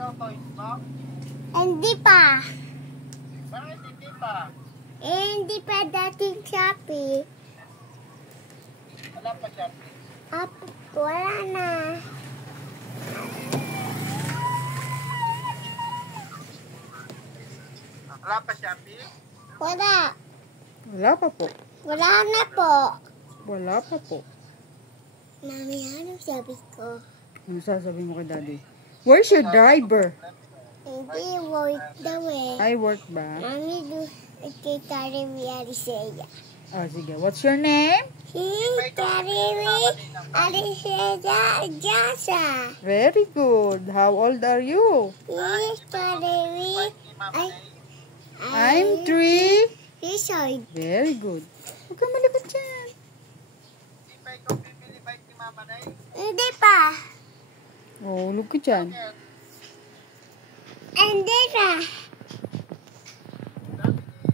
ikaw toys mo? Hindi pa. Bakit hindi pa? Hindi pa dating Shopee. Wala pa Shopee. Wala na. Wala pa Shopee? Wala. Wala pa po. Wala na po. Wala pa po. Mami, ano sabi ko? Ano sasabihin mo kay daddy? Where's your driver? Hindi work daw eh. I work ba? Mami, kita rin Arisea. Ah, sige. What's your name? Tariwi Arisea Jasa. Very good. How old are you? Tariwi I'm 3. Resoy. Very good. Huwag kang malikot dyan. Hindi pa ikaw bibili bike ni Mama Nay? Hindi pa. Oh, look ka dyan. Hindi pa.